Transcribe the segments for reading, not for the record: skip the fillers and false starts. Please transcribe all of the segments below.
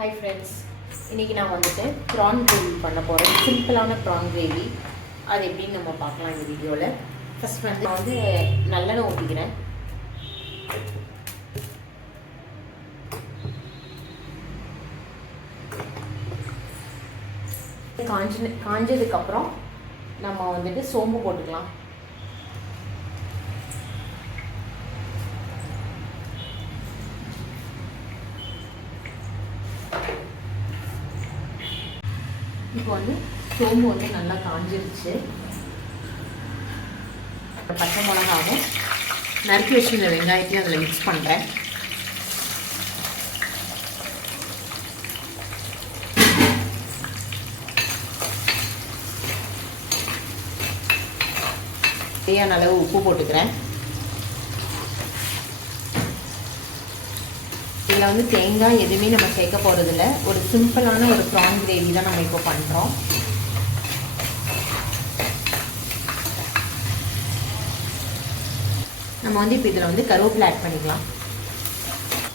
Hi friends, இன்றைக்கி நான் வந்துட்டு ப்ரான் கிரேவி பண்ண போகிறேன். சிம்பிளான ப்ரான் கிரேவி அது எப்படின்னு நம்ம பார்க்கலாம் இந்த வீடியோவில். ஃபஸ்ட் வந்து நான் வந்து நல்லெண்ணெய் ஊற்றிக்கிறேன். காஞ்சதுக்கப்புறம் நம்ம வந்துட்டு சோம்பு போட்டுக்கலாம். இப்போ வந்து சோம்பு வந்து நல்லா காஞ்சிருச்சு. பச்சை மிளகாவும் நறுக்கி வச்சுருந்த வெங்காயத்தையும் அதில் மிக்ஸ் பண்ணுறேன். தேவையான அளவு உப்பு போட்டுக்கிறேன். இதில் வந்து தேங்காய் எதுவுமே நம்ம சேர்க்க போகிறதில்ல. ஒரு சிம்பிளான ஒரு ப்ரான் கிரேவி தான் நம்ம இப்போ பண்ணுறோம். நம்ம வந்து இப்போ இதில் வந்து கருவேப்பிலை ஆட் பண்ணிக்கலாம்.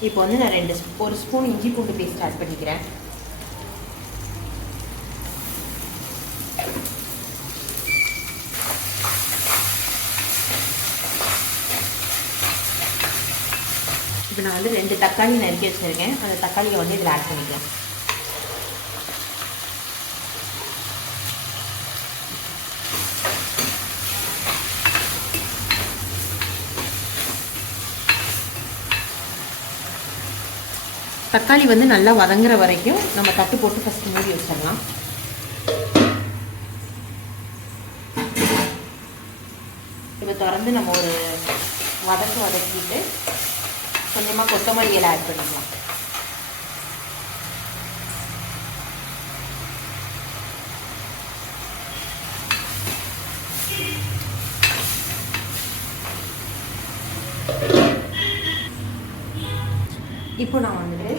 இப்போ வந்து நான் ஒரு ஸ்பூன் இஞ்சி பூண்டு பேஸ்ட் ஆட் பண்ணிக்கிறேன். இப்போ நான் வந்து 2 தக்காளி நறுக்கி வச்சுருக்கேன். அந்த தக்காளியை வந்து இதில் ஆட் பண்ணிக்கிறேன். தக்காளி வந்து நல்லா வதங்குற வரைக்கும் நம்ம தட்டு போட்டு ஃபஸ்ட்டு மூடி வச்சிடலாம். இப்போ திறந்து நம்ம ஒரு வதக்கிட்டு கொஞ்சமாக கொத்தமல்லி இலை ஆட் பண்ணிக்கலாம். இப்போ நான் வந்துட்டு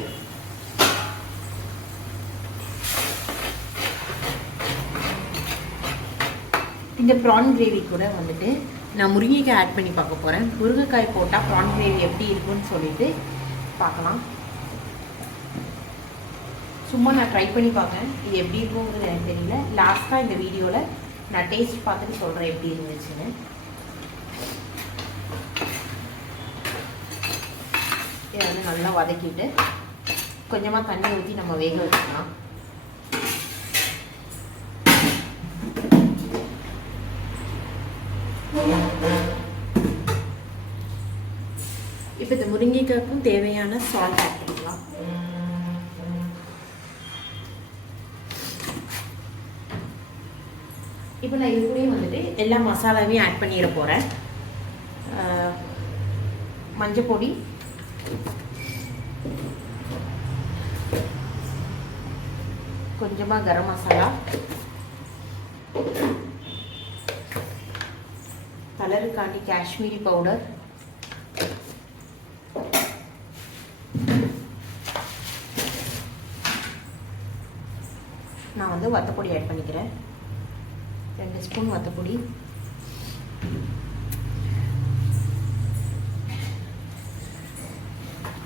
இந்த ப்ரான் கிரேவி கூட வந்துட்டு நான் முருங்கைக்காய் ஆட் பண்ணி பார்க்க போகிறேன். முருங்கைக்காய் போட்டால் ப்ரான் கிரேவி எப்படி இருக்குன்னு சொல்லிட்டு பார்க்கலாம். சும்மா நான் ட்ரை பண்ணி பார்க்கேன். இது எப்படி இருக்குங்கிறது எனக்கு தெரியல. லாஸ்ட்டாக இந்த வீடியோவில் நான் டேஸ்ட் பார்த்துட்டு சொல்கிறேன் எப்படி இருந்துச்சுன்னு. இதை வந்து நல்லா வதக்கிட்டு கொஞ்சமாக தண்ணி ஊற்றி நம்ம வேக வச்சுக்கலாம். இப்போ இந்த முருங்கைக்காய்க்கும் தேவையான சால்ட் ஆட் பண்ணிக்கலாம். இப்போ நான் இது கூட வந்துட்டு எல்லா மசாலாவையும் ஆட் பண்ணிட போகிறேன். மஞ்சள் பொடி, கொஞ்சமாக கரம் மசாலா, கலருக்காண்டி காஷ்மீரி பவுடர், நான் வந்து வத்தப்பொடி ஆட் பண்ணிக்கிறேன். 2 ஸ்பூன் வத்தப்பொடி.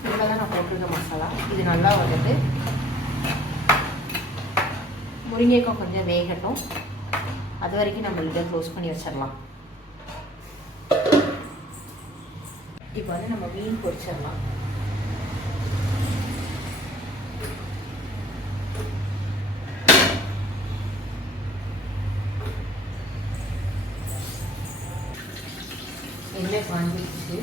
இவ்வளோ தான் நான் போட்டிருக்க மசாலா. இது நல்லா வந்துட்டு முருங்கைக்காய் கொஞ்சம் வேகட்டும். அது வரைக்கும் நம்ம இதை க்ளோஸ் பண்ணி வச்சிடலாம். இப்போ வந்து நம்ம மீன் பொரிச்சிடலாம். எண்ணெய் காஞ்சிடுச்சு.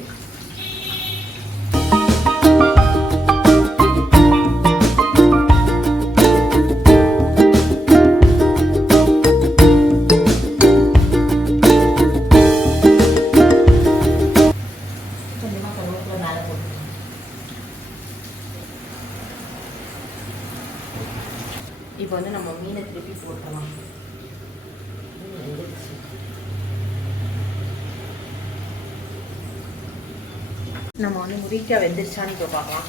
இப்போ வந்து நம்ம மீனை திருப்பி போட்டலாம். நம்ம வந்து முருங்கைக்காய் வெந்துருச்சான்னு இப்போ பார்க்கலாம்.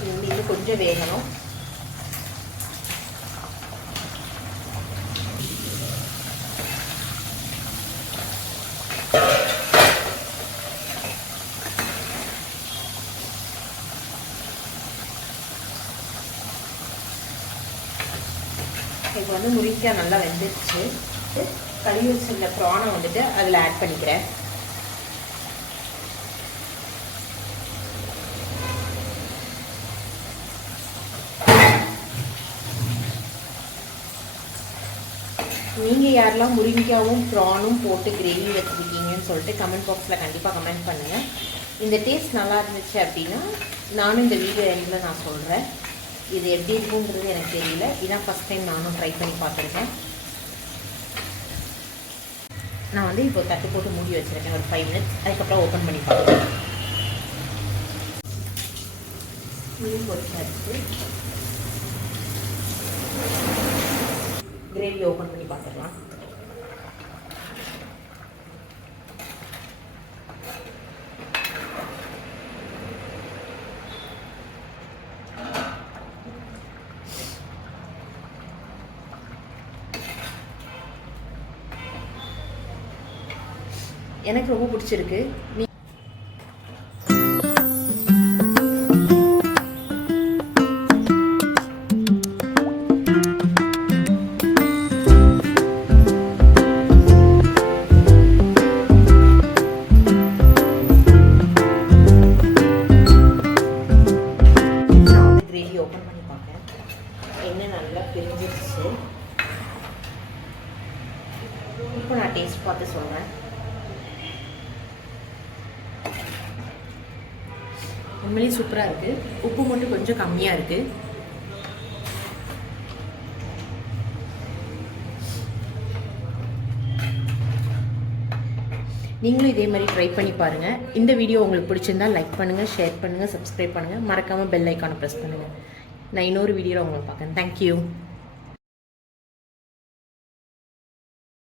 இது வந்து இன்னும் கொஞ்சம் வேகணும். இப்போ வந்து முருங்கைக்காய் நல்லா வெந்துருச்சு. கழுவி வச்சிருந்த ப்ரானை வந்துட்டு அதில் ஆட் பண்ணிக்கிறேன். நீங்கள் யாரெல்லாம் முருங்கைக்காவும் ப்ரானும் போட்டு கிரேவி வச்சுருக்கீங்கன்னு சொல்லிட்டு கமெண்ட் பாக்ஸில் கண்டிப்பாக கமெண்ட் பண்ணுங்கள். இந்த டேஸ்ட் நல்லா இருந்துச்சு அப்படின்னா நானும் இந்த வீடியோ எண்டில் நான் சொல்கிறேன். இது எப்படி இருக்குன்றது எனக்கு தெரியல. இதான் ஃபஸ்ட் டைம் நானும் ட்ரை பண்ணி பார்த்துருக்கேன். நான் வந்து இப்போ தட்டு போட்டு மூடி வச்சுருக்கேன் ஒரு 5 மினிட்ஸ். அதுக்கப்புறம் ஓப்பன் பண்ணி பார்க்குறேன். மீன் பொரிச்சாச்சு. கிரேவி ஓப்பன் பண்ணி பார்த்துக்கலாம். எனக்கு ரொம்ப பிடிச்சிருக்கு. கிரேவி ஓப்பன் பண்ணி பார்க்கேன். எண்ணெய் நல்லா பிரிஞ்சிருச்சு. இப்போ நான் டேஸ்ட் பார்த்து சொல்கிறேன். உண்மையிலேயே சூப்பராக இருக்குது. உப்பு மட்டும் கொஞ்சம் கம்மியாக இருக்குது. நீங்களும் இதே மாதிரி ட்ரை பண்ணி பாருங்கள். இந்த வீடியோ உங்களுக்கு பிடிச்சிருந்தால் லைக் பண்ணுங்கள், ஷேர் பண்ணுங்கள், சப்ஸ்கிரைப் பண்ணுங்கள். மறக்காமல் பெல் ஐக்கானை ப்ரெஸ் பண்ணுங்கள். நான் இன்னொரு வீடியோவில் உங்களை பார்க்குறேன். தேங்க்யூ.